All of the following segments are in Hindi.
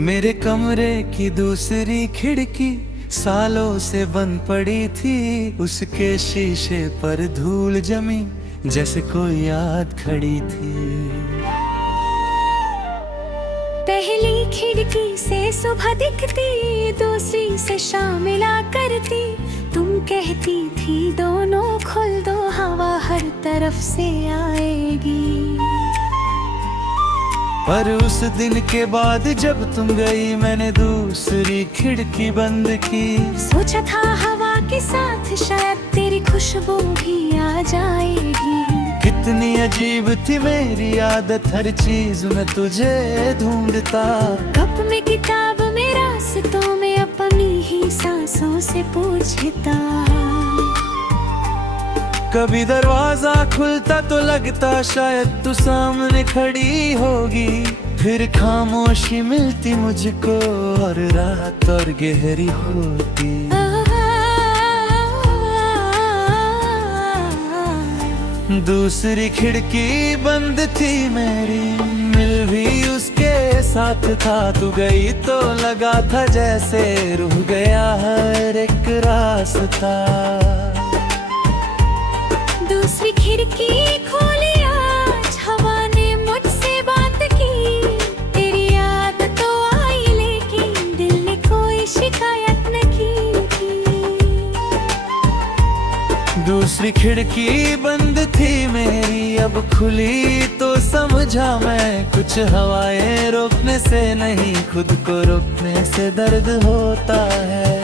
मेरे कमरे की दूसरी खिड़की सालों से बंद पड़ी थी। उसके शीशे पर धूल जमी जैसे कोई याद खड़ी थी। पहली खिड़की से सुबह दिखती, दूसरी से शाम मिला करती। तुम कहती थी दोनों खोल दो, हवा हर तरफ से आएगी। पर उस दिन के बाद जब तुम गई मैंने दूसरी खिड़की बंद की। सोचा था हवा के साथ शायद तेरी खुशबू भी आ जाएगी। कितनी अजीब थी मेरी आदत, हर चीज में तुझे ढूंढता। कप में किताब में रास्तों में अपनी ही सांसों से पूछता। कभी दरवाजा खुलता तो लगता शायद तू सामने खड़ी होगी। फिर खामोशी मिलती मुझको और रात और गहरी होती। दूसरी खिड़की बंद थी मेरी, मिल भी उसके साथ था। तू गई तो लगा था जैसे रुक गया हर एक रास्ता। दूसरी खिड़की खोली आज हवा ने मुझसे बात की। तेरी याद तो आई लेकिन दिल ने कोई शिकायत न की थी। दूसरी खिड़की बंद थी मेरी, अब खुली तो समझा मैं। कुछ हवाएं रोकने से नहीं, खुद को रोकने से दर्द होता है।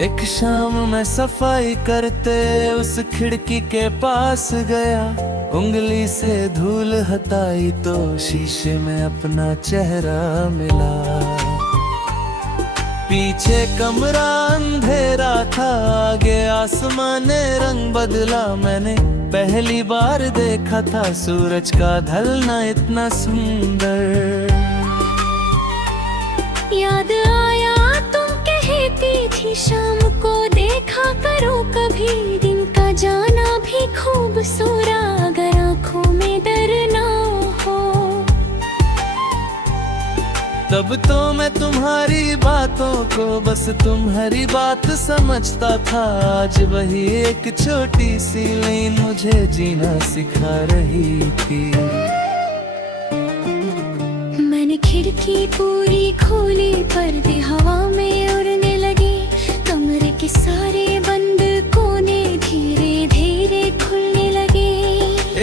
एक शाम मैं सफाई करते उस खिड़की के पास गया। उंगली से धूल हटाई तो शीशे में अपना चेहरा मिला। पीछे कमरा अंधेरा था, आगे आसमान ने रंग बदला। मैंने पहली बार देखा था सूरज का ढलना इतना सुंदर। याद आया तुम कहती थी शाम को देखा करो कभी। दिन का जाना भी खूबसूरत अगर आँखों में डर ना हो। तब तो मैं तुम्हारी बातों को बस तुम्हारी बात समझता था। आज वही एक छोटी सी लाइन मुझे जीना सिखा रही थी। मैंने खिड़की पूरी खोली, पर्दे हवा में उड़ने लगे। कमरे के सारे बंद कोने धीरे धीरे खुलने लगे।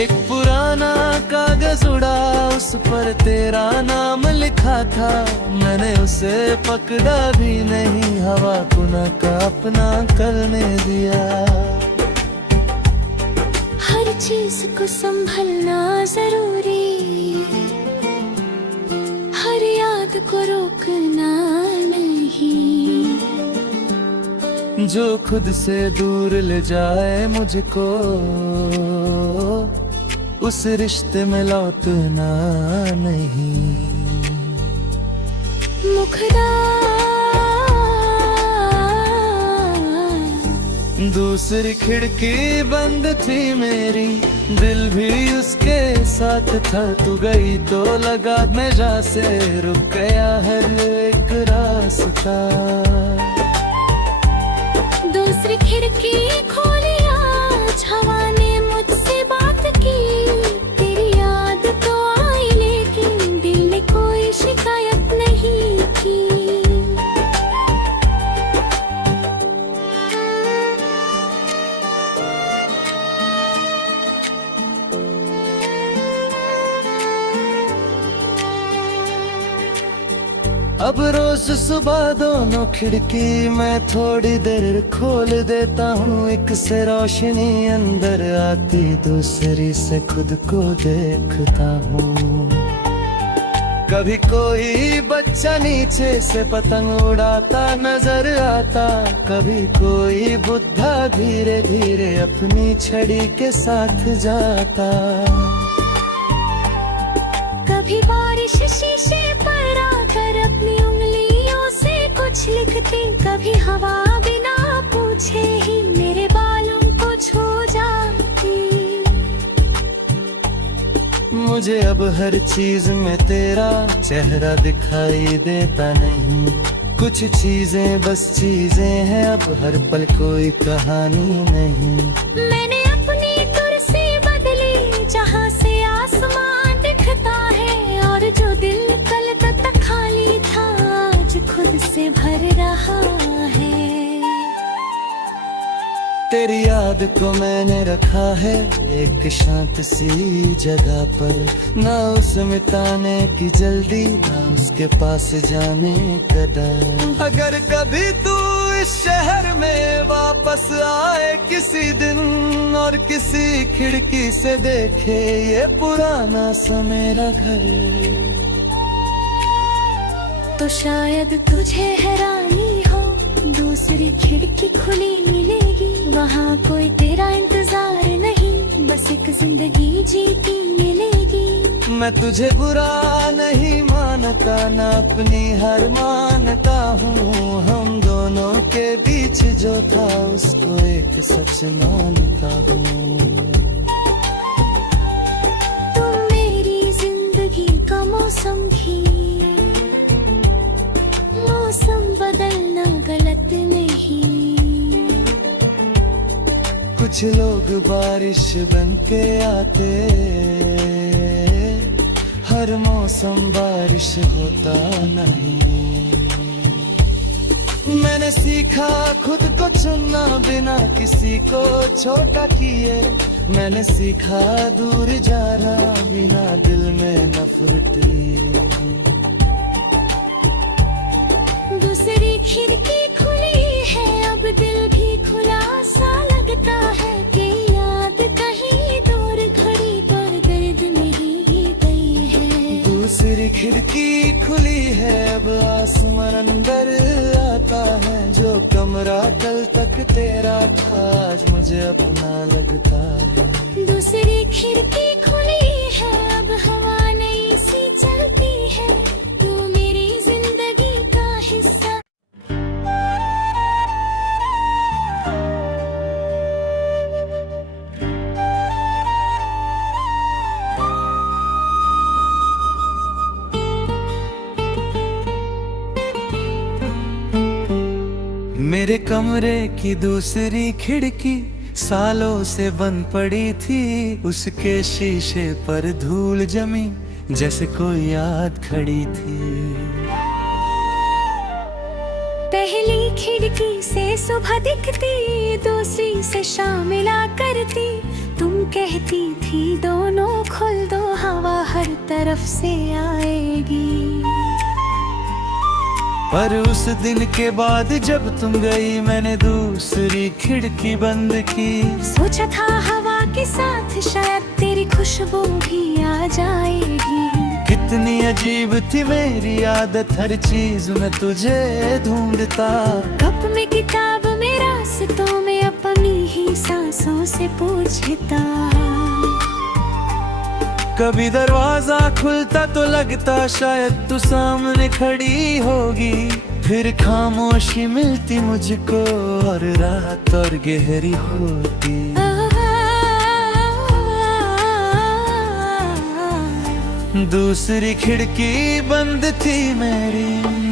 एक पुराना कागज उड़ा, उस पर तेरा नाम लिखा था। मैंने उसे पकड़ा भी नहीं, हवा पुनः का अपना करने दिया। हर चीज को संभलना जरूरी, हर याद को रोकना नहीं। जो खुद से दूर ले जाए मुझको, उस रिश्ते में लौटना नहीं। मुखड़ा दूसरी खिड़की बंद थी मेरी, दिल भी उसके साथ था। तू गई तो लगा मेरा से रुक गया हर एक रास्ता। दूसरी खिड़की खोली आज हवा ने मुझसे बात की। तेरी याद तो आई लेकिन दिल ने कोई शिकायत नहीं की। अब रोज सुबह दोनों खिड़की मैं थोड़ी देर खोल देता हूँ। एक से रोशनी अंदर आती, दूसरी से खुद को देखता हूँ। कभी कोई बच्चा नीचे से पतंग उड़ाता नजर आता, कभी कोई बुद्धा धीरे धीरे अपनी छड़ी के साथ जाता। कभी बारिश शीशे पर आकर अपनी उंगलियों से कुछ लिखती, कभी हवा बिना पूछे ही मेरे बालों को छू जाती। मुझे अब हर चीज में तेरा चेहरा दिखाई देता नहीं, कुछ चीजें बस चीजें हैं, अब हर पल कोई कहानी नहीं। मैंने अपनी कुर्सी बदली जहाँ से आसमान दिखता है, और जो दिल कल तक खाली था आज खुद से भर रहा है। तेरी याद को मैंने रखा है एक शांत सी जगह पर, ना उसे मिटाने की जल्दी ना उसके पास जाने का डर। अगर कभी तू इस शहर में वापस आए किसी दिन, और किसी खिड़की से देखे ये पुराना सा मेरा घर, तो शायद तुझे हैरानी हो दूसरी खिड़की खुली मिलेगी, वहाँ कोई तेरा इंतजार नहीं, बस एक जिंदगी जीती मिलेगी। मैं तुझे बुरा नहीं मानता ना अपनी हार मानता हूँ, हम दोनों के बीच जो था उसको एक सच मानता हूँ। तुम मेरी जिंदगी का मौसम भी, मौसम बदलना गलत नहीं। कुछ लोग बारिश बन के आते, हर मौसम बारिश होता नहीं। मैंने सीखा खुद को चुनना बिना किसी को छोटा किए, मैंने सीखा दूर जाना बिना दिल में नफरत लिए। दूसरी खिड़की खुली है अब दिल भी खुला सा लगता है, कि याद कहीं दूर खड़ी पर दर्द नहीं गई है। दूसरी खिड़की खुली है अब आसमान अंदर आता है, जो कमरा कल तक तेरा था आज मुझे अपना लगता है। दूसरी खिड़की खुली है अब हवा नई सी चलती है, तू मेरी जिंदगी का हिस्सा। मेरे कमरे की दूसरी खिड़की सालों से बंद पड़ी थी, उसके शीशे पर धूल जमी जैसे कोई याद खड़ी थी। पहली खिड़की से सुबह दिखती, दूसरी से शाम मिला करती, तुम कहती थी दोनों खोल दो हवा हर तरफ से आएगी। पर उस दिन के बाद जब तुम गई मैंने दूसरी खिड़की बंद की, सोचा था हवा के साथ शायद तेरी खुशबू भी आ जाएगी। कितनी अजीब थी मेरी आदत हर चीज में तुझे ढूंढता, कप में किताब में रास्तों में अपनी ही सांसों से पूछता। कभी दरवाजा खुलता तो लगता शायद तू सामने खड़ी होगी, फिर खामोशी मिलती मुझको और रात और गहरी होती। दूसरी खिड़की बंद थी मेरी,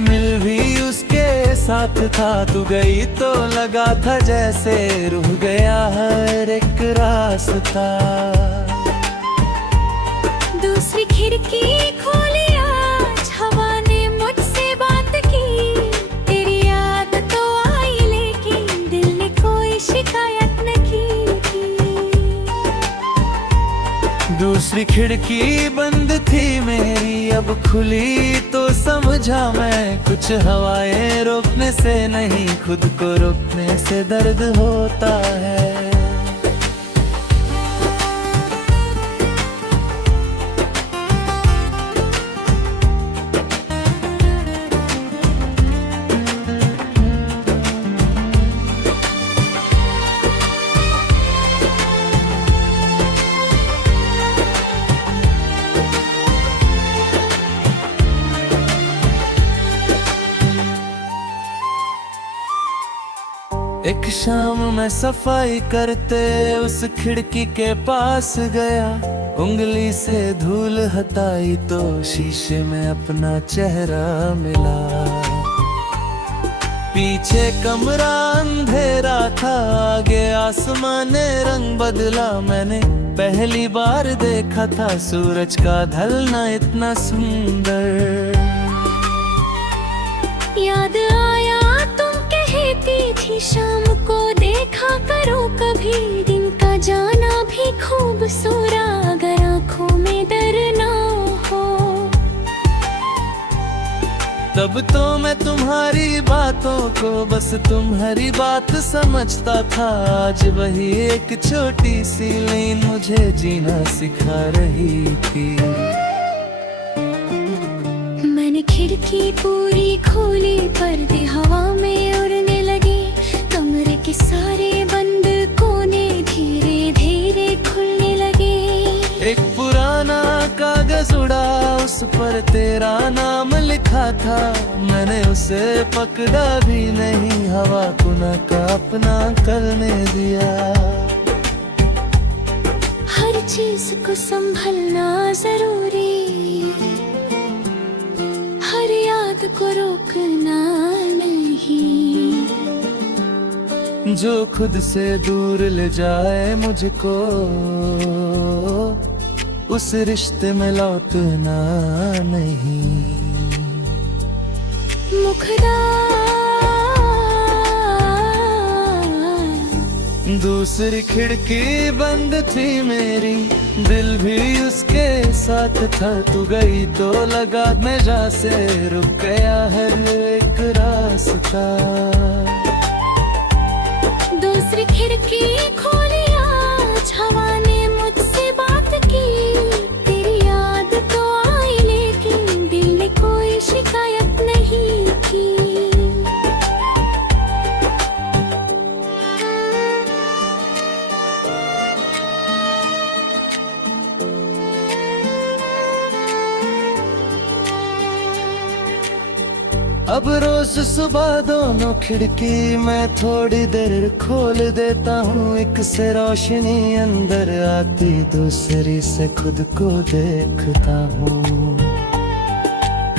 मिल भी उसके साथ था, तू गई तो लगा था जैसे रुक गया हर एक रास्ता। दूसरी खिड़की खोली आज हवा ने मुझसे बात की, तेरी याद तो आई लेकिन दिल ने कोई शिकायत न की थी। दूसरी खिड़की बंद थी मेरी अब खुली तो समझा मैं, कुछ हवाएं रोकने से नहीं खुद को रोकने से दर्द होता है। एक शाम मैं सफाई करते उस खिड़की के पास गया, उंगली से धूल हटाई तो शीशे में अपना चेहरा मिला। पीछे कमरा अंधेरा था, आगे आसमान ने रंग बदला। मैंने पहली बार देखा था सूरज का ढलना इतना सुंदर। याद आया तुम कहती थी शाम को देखा करो कभी, दिन का जाना भी खूबसूरत अगर आँखों में डर ना हो। तब तो मैं तुम्हारी बातों को बस तुम्हारी बात समझता था। आज वही एक छोटी सी लाइन मुझे जीना सिखा रही थी। मैंने खिड़की पूरी खोली, पर्दे हवा में उड़ने लगे। कमरे के सारे बंद कोने धीरे धीरे खुलने लगे। एक पुराना कागज उड़ा, उस पर तेरा नाम लिखा था। मैंने उसे पकड़ा भी नहीं, हवा पुनः का अपना करने दिया। हर चीज को संभलना जरूरी, हर याद को रोकना नहीं। जो खुद से दूर ले जाए मुझको, उस रिश्ते में लौटना नहीं। मुखड़ा दूसरी खिड़की बंद थी मेरी, दिल भी उसके साथ था। तू गई तो लगा मेरा से रुक गया हर एक रास्ता। दूसरी खिड़की खोली, आज हवा ने मुझसे बात की। तेरी याद तो आई लेकिन दिल ने कोई शिकायत नहीं की। अब रोज सुबह दोनों खिड़की मैं थोड़ी देर खोल देता हूँ। एक से रोशनी अंदर आती, दूसरी से खुद को देखता हूँ।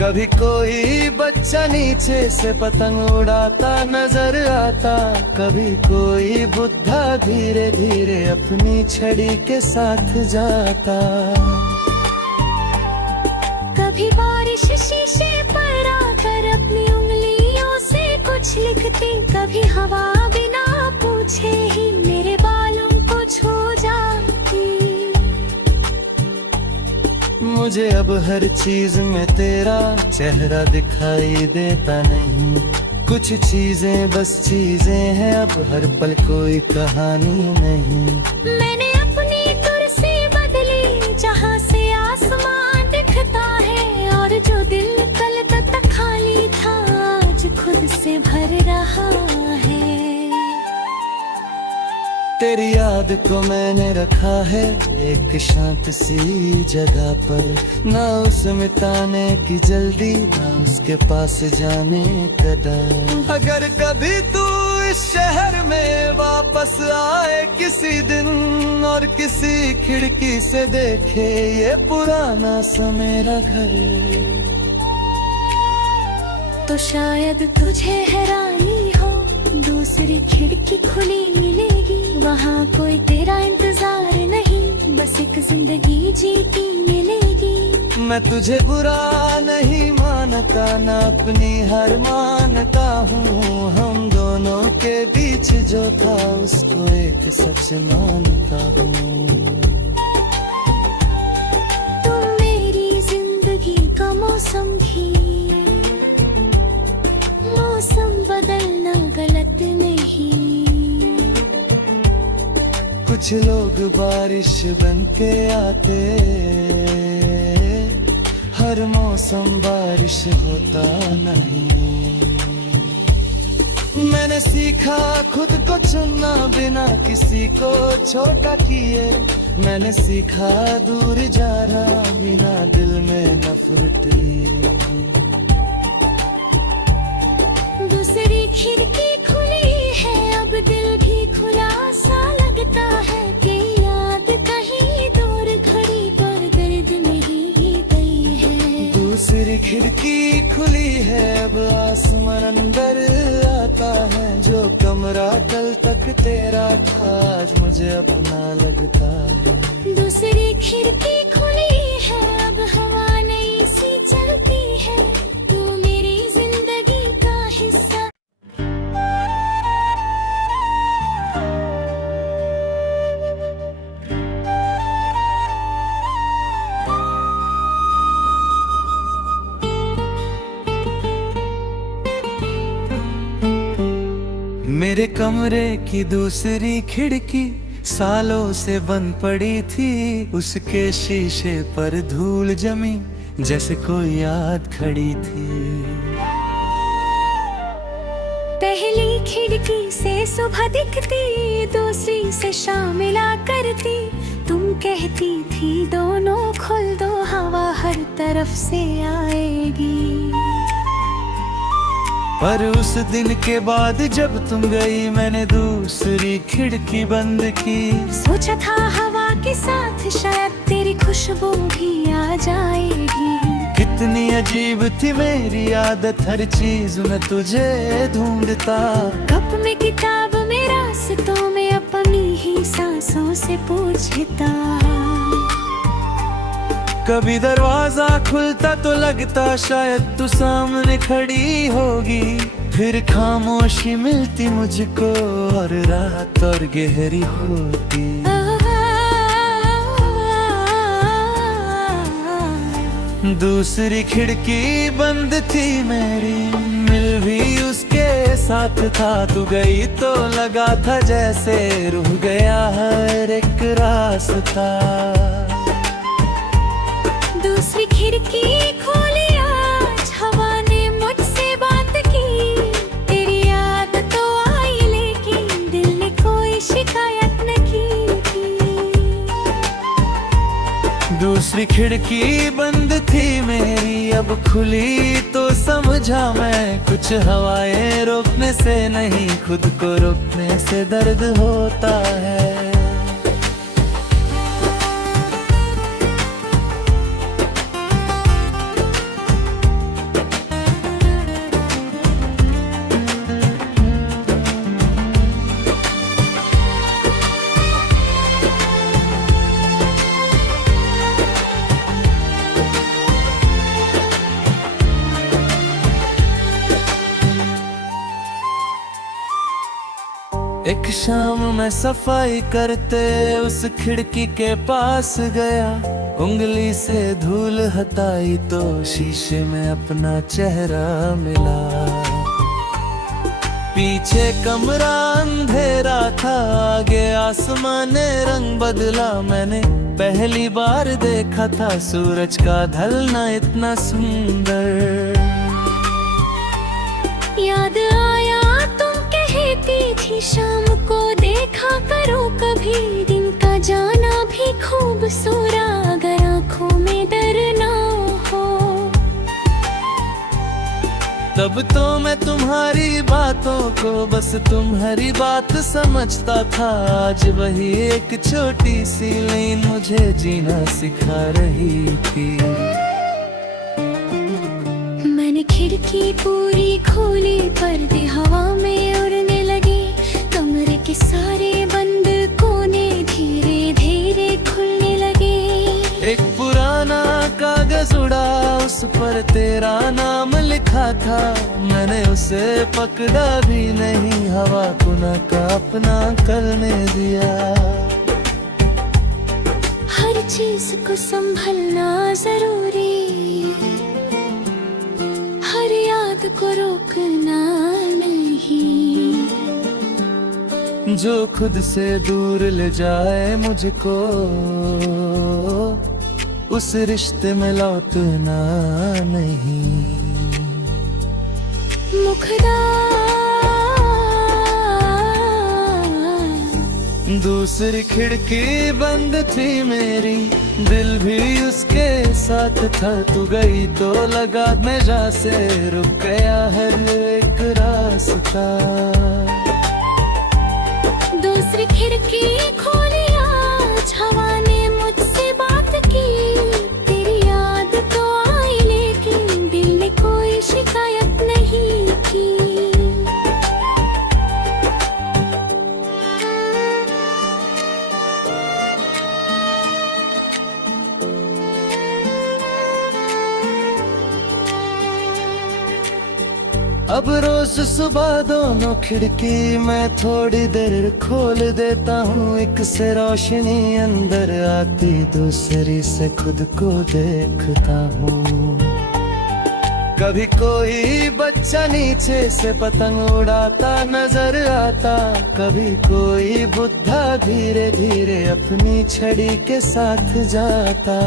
कभी कोई बच्चा नीचे से पतंग उड़ाता नजर आता, कभी कोई बुद्धा धीरे धीरे अपनी छड़ी के साथ जाता। कभी बारिश शीशे पर आकर अपनी उंगलियों से कुछ लिखती, कभी हवा बिना पूछे ही मेरे बालों को छू जाती। मुझे अब हर चीज में तेरा चेहरा दिखाई देता नहीं। कुछ चीजें बस चीजें हैं, अब हर पल कोई कहानी नहीं। मैंने अपनी कुर्सी बदली, जहाँ से आसमान दिखता है, और जो दिल कल तक खाली था आज खुद से भर रहा है। तेरी याद को मैंने रखा है एक शांत सी जगह पर, ना उसे मिटाने की जल्दी, ना उसके पास जाने का डर। अगर कभी तू इस शहर में वापस आए किसी दिन, और किसी खिड़की से देखे ये पुराना सा मेरा घर, तो शायद तुझे हैरानी हो, दूसरी खिड़की खुली मिलेगी। वहाँ कोई तेरा इंतजार नहीं, बस एक जिंदगी जीती मिलेगी। मैं तुझे बुरा नहीं मानता, ना अपनी हार मानता हूँ। हम दोनों के बीच जो था उसको एक सच मानता हूँ। तुम मेरी जिंदगी का मौसम भी, मौसम बदलना गलत नहीं। कुछ लोग बारिश बन के आते, हर मौसम बारिश होता नहीं। मैंने सीखा खुद को चुनना बिना किसी को छोटा किए। मैंने सीखा दूर जा रहा बिना दिल में नफरत लिए। दूसरी खिड़की खुली है, अब खिड़की खुली है, अब आसमान अंदर आता है। जो कमरा कल तक तेरा था, आज मुझे अपना लगता है। दूसरी खिड़की खुली है, अब हवा नई सी चलती है। तू मेरी जिंदगी का हिस्सा। मेरे कमरे की दूसरी खिड़की सालों से बंद पड़ी थी। उसके शीशे पर धूल जमी, जैसे कोई याद खड़ी थी। पहली खिड़की से सुबह दिखती, दूसरी से शाम मिला करती। तुम कहती थी दोनों खोल दो, हवा हर तरफ से आएगी। पर उस दिन के बाद जब तुम गई, मैंने दूसरी खिड़की बंद की। सोचा था हवा के साथ शायद तेरी खुशबू भी आ जाएगी। कितनी अजीब थी मेरी आदत, हर चीज में तुझे ढूंढता। कप में किताब में रास्तों में अपनी ही सांसों से पूछता। कभी दरवाजा खुलता तो लगता शायद तू सामने खड़ी होगी। फिर खामोशी मिलती मुझको और रात और गहरी होती। दूसरी खिड़की बंद थी मेरी, मिल भी उसके साथ था। तू गई तो लगा था जैसे रुक गया हर एक रास्ता। दूसरी खिड़की खोली आज, हवा ने मुझसे बात की। तेरी याद तो आई लेकिन दिल ने कोई शिकायत न की थी। दूसरी खिड़की बंद थी मेरी, अब खुली तो समझा मैं। कुछ हवाएं रोकने से नहीं, खुद को रोकने से दर्द होता है। एक शाम मैं सफाई करते उस खिड़की के पास गया। उंगली से धूल हटाई तो शीशे में अपना चेहरा मिला। पीछे कमरा अंधेरा था, आगे आसमान ने रंग बदला। मैंने पहली बार देखा था सूरज का ढलना इतना सुंदर। याद आया तुम कहती थी शाम को देखा करो कभी। दिन का जाना भी खूबसूरत अगर आँखों में डर ना हो। तब तो मैं तुम्हारी बातों को बस तुम्हारी बात समझता था। आज वही एक छोटी सी लाइन मुझे जीना सिखा रही थी। मैंने खिड़की पूरी खोली, पर्दे हवा में उड़ने लगे। कमरे के सारे बंद कोने धीरे धीरे खुलने लगे। एक पुराना कागज उड़ा, उस पर तेरा नाम लिखा था। मैंने उसे पकड़ा भी नहीं, हवा पुनः का अपना करने दिया। हर चीज को संभलना जरूरी, हर याद को रोकना नहीं। जो खुद से दूर ले जाए मुझको, उस रिश्ते में लौटना नहीं। मुखड़ा दूसरी खिड़की बंद थी मेरी, दिल भी उसके साथ था। तू गई तो लगा मेरा से रुक गया हर एक रास्ता। दूसरी खिड़की खोली आज, हवा ने मुझसे बात की। तेरी याद तो आई लेकिन दिल अब रोज सुबह दोनों खिड़की मैं थोड़ी देर खोल देता हूँ। एक से रोशनी अंदर आती, दूसरी से खुद को देखता हूँ। कभी कोई बच्चा नीचे से पतंग उड़ाता नजर आता, कभी कोई बुद्धा धीरे धीरे अपनी छड़ी के साथ जाता।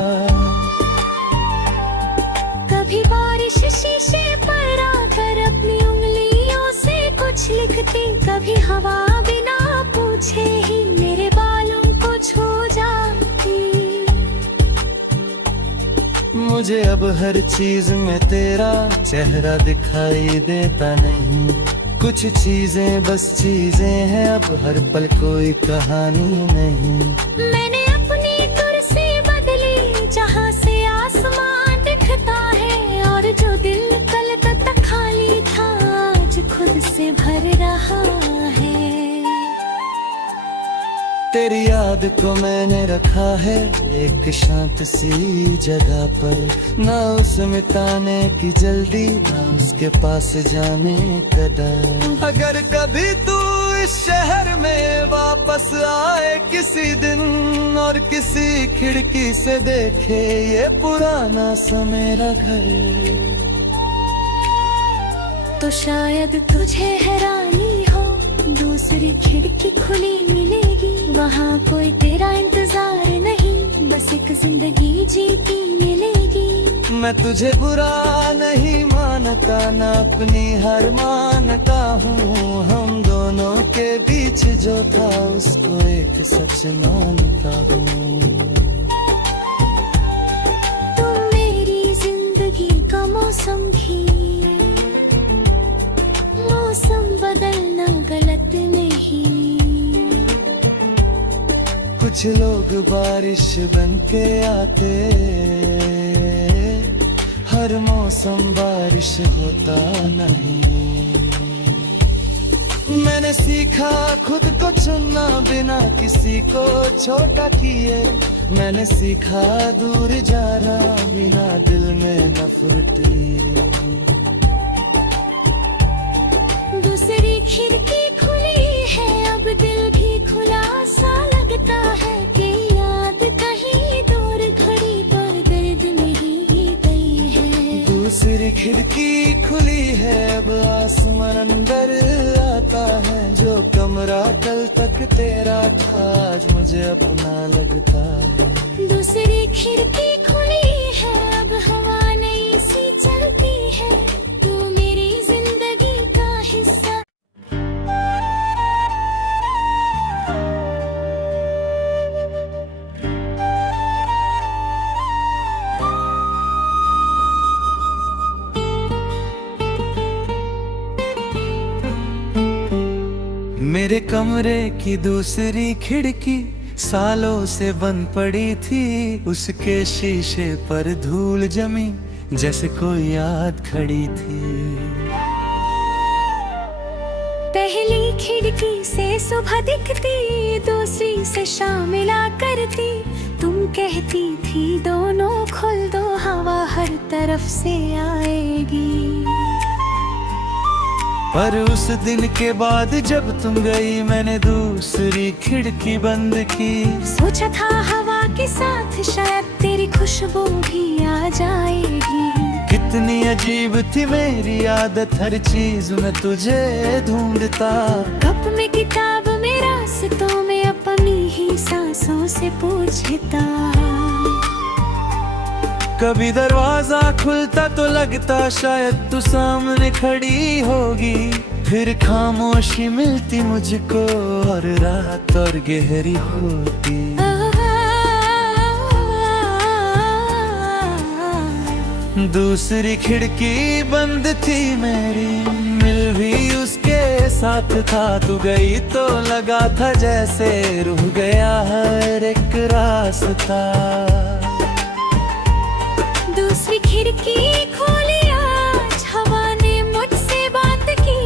कभी बारिश शीशे पर आकर अपनी उंगलियों से कुछ लिखती, कभी हवा बिना पूछे ही मेरे बालों को छू जाती। मुझे अब हर चीज में तेरा चेहरा दिखाई देता नहीं। कुछ चीजें बस चीजें हैं, अब हर पल कोई कहानी नहीं। मैंने अपनी कुर्सी बदली, जहाँ से आसमान दिखता है, और जो दिल कल तक खाली था आज खुद से भर रहा है। तेरी याद को मैंने रखा है एक शांत सी जगह पर, ना उसे मिटाने की जल्दी, ना उसके पास जाने का डर। अगर कभी तू इस शहर में वापस आए किसी दिन, और किसी खिड़की से देखे ये पुराना सा मेरा घर, तो शायद तुझे हैरानी हो, दूसरी खिड़की खुली मिलेगी। वहाँ कोई तेरा इंतजार नहीं, बस एक जिंदगी जीती मिलेगी। मैं तुझे बुरा नहीं मानता, ना अपनी हार मानता हूँ। हम दोनों के बीच जो था उसको एक सच मानता हूँ। तुम मेरी जिंदगी का मौसम भी, मौसम बदलना गलत नहीं। कुछ लोग बारिश बन के आते, हर मौसम बारिश होता नहीं। मैंने सीखा खुद को चुनना बिना किसी को छोटा किए। मैंने सीखा दूर जाना बिना दिल में नफरत लिए। दूसरी खिड़की खुली है, अब दिल भी खुला सा लगता है कि याद कहीं दूर खड़ी पर दर्द में ही गई है। दूसरी खिड़की खुली है, अब आसमान अंदर आता है। जो कमरा कल तक तेरा था आज मुझे अपना लगता है। दूसरी खिड़की खुली है, अब हवा नई सी चलती है। तू मेरी जिंदगी का हिस्सा। मेरे कमरे की दूसरी खिड़की सालों से बंद पड़ी थी। उसके शीशे पर धूल जमी जैसे कोई याद खड़ी थी। पहली खिड़की से सुबह दिखती, दूसरी से शाम मिला करती। तुम कहती थी दोनों खोल दो, हवा हर तरफ से आएगी। पर उस दिन के बाद जब तुम गई मैंने दूसरी खिड़की बंद की। सोचा था हवा के साथ शायद तेरी खुशबू भी आ जाएगी। कितनी अजीब थी मेरी आदत, हर चीज में तुझे ढूंढता। कप में किताब में रास्तों में अपनी ही सांसों से पूछता। कभी दरवाजा खुलता तो लगता शायद तू सामने खड़ी होगी। फिर खामोशी मिलती मुझको और रात और गहरी होती। दूसरी खिड़की बंद थी मेरी, मिल भी उसके साथ था। तू गई तो लगा था जैसे रुक गया हर एक रास्ता। दूसरी खिड़की खोली आज हवा ने मुझसे बात की।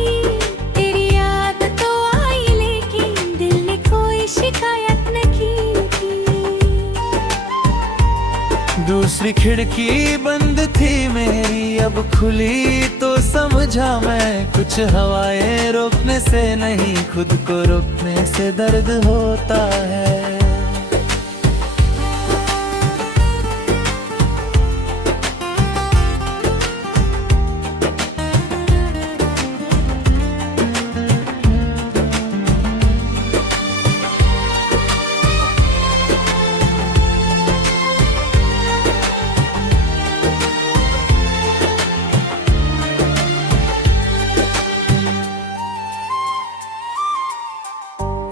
तेरी याद तो आई लेकिन दिल ने कोई शिकायत न की थी। दूसरी खिड़की बंद थी मेरी, अब खुली तो समझा मैं, कुछ हवाएं रोकने से नहीं, खुद को रोकने से दर्द होता है।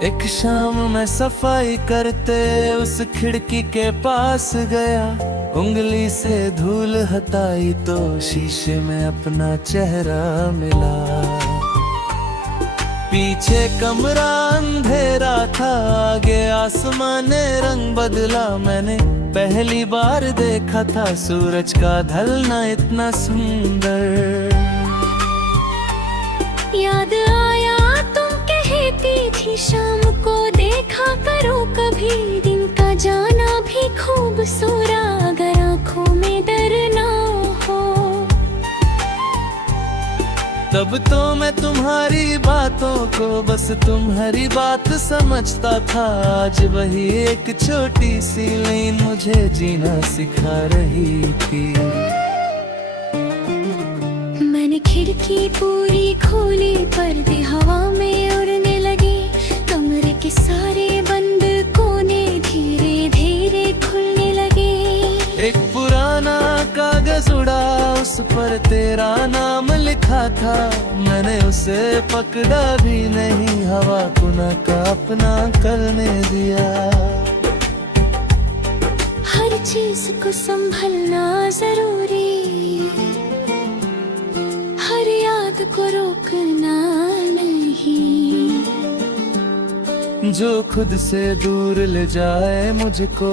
एक शाम मैं सफाई करते उस खिड़की के पास गया, उंगली से धूल हटाई तो शीशे में अपना चेहरा मिला। पीछे कमरा अंधेरा था, आगे आसमान ने रंग बदला। मैंने पहली बार देखा था सूरज का ढलना इतना सुंदर। याद आया तुम कहती थी शाम को देखा करो कभी, दिन का जाना भी खूबसूरत अगर आँखों में डर ना हो। तब तो मैं तुम्हारी बातों को बस तुम्हारी बात समझता था। आज वही एक छोटी सी लाइन मुझे जीना सिखा रही थी। मैंने खिड़की पूरी खोली, पर्दे हवा में उड़ने लगे, कमरे के सारे बंद कोने धीरे धीरे खुलने लगे। एक पुराना कागज उड़ा, उस पर तेरा नाम लिखा था। मैंने उसे पकड़ा भी नहीं, हवा को न का अपना करने दिया। हर चीज को संभलना जरूरी, हर याद को रोकना नहीं। जो खुद से दूर ले जाए मुझको,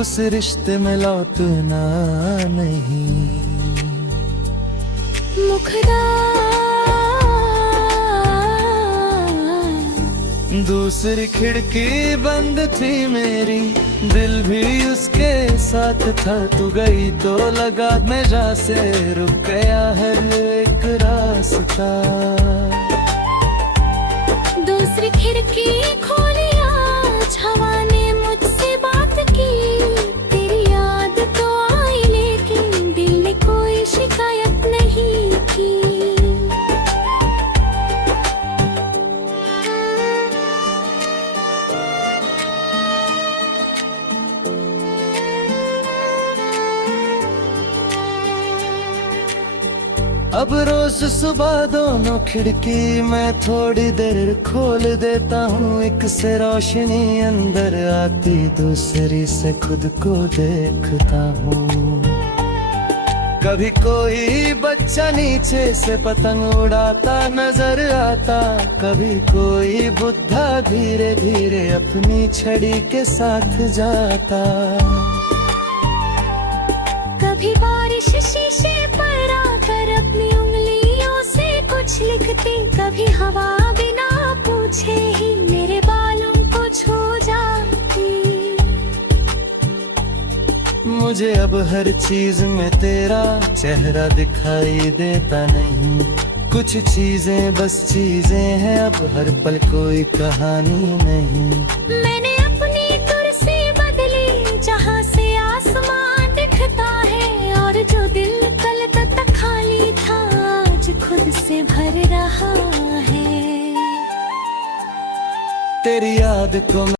उस रिश्ते में लौटना नहीं। मुखड़ा दूसरी खिड़की बंद थी मेरी, दिल भी उसके साथ था। तू गई तो लगा मेरा से रुक गया हर एक रास्ता। दूसरी खिड़की खोली, आज हवा ने मुझसे बात की। तेरी याद तो आई लेकिन दिल ने कोई शिकायत नहीं की। अब रोज सुबह दोनों खिड़की मैं थोड़ी देर खोल देता हूँ। एक से रोशनी अंदर आती, दूसरी से खुद को देखता हूँ। कभी कोई बच्चा नीचे से पतंग उड़ाता नजर आता, कभी कोई बुद्धा धीरे धीरे अपनी छड़ी के साथ जाता। कभी बारिश शीशे पर आकर अपनी उंगलियों से कुछ लिखती, कभी हवा बिना पूछे ही मेरे बालों को छू जाती। मुझे अब हर चीज में तेरा चेहरा दिखाई देता नहीं। कुछ चीजें बस चीजें हैं, अब हर पल कोई कहानी नहीं। मैंने अपनी कुर्सी बदली, जहाँ से आसमान दिखता है, और जो दिल कल तक खाली था आज खुद से भर रहा है। तेरी याद को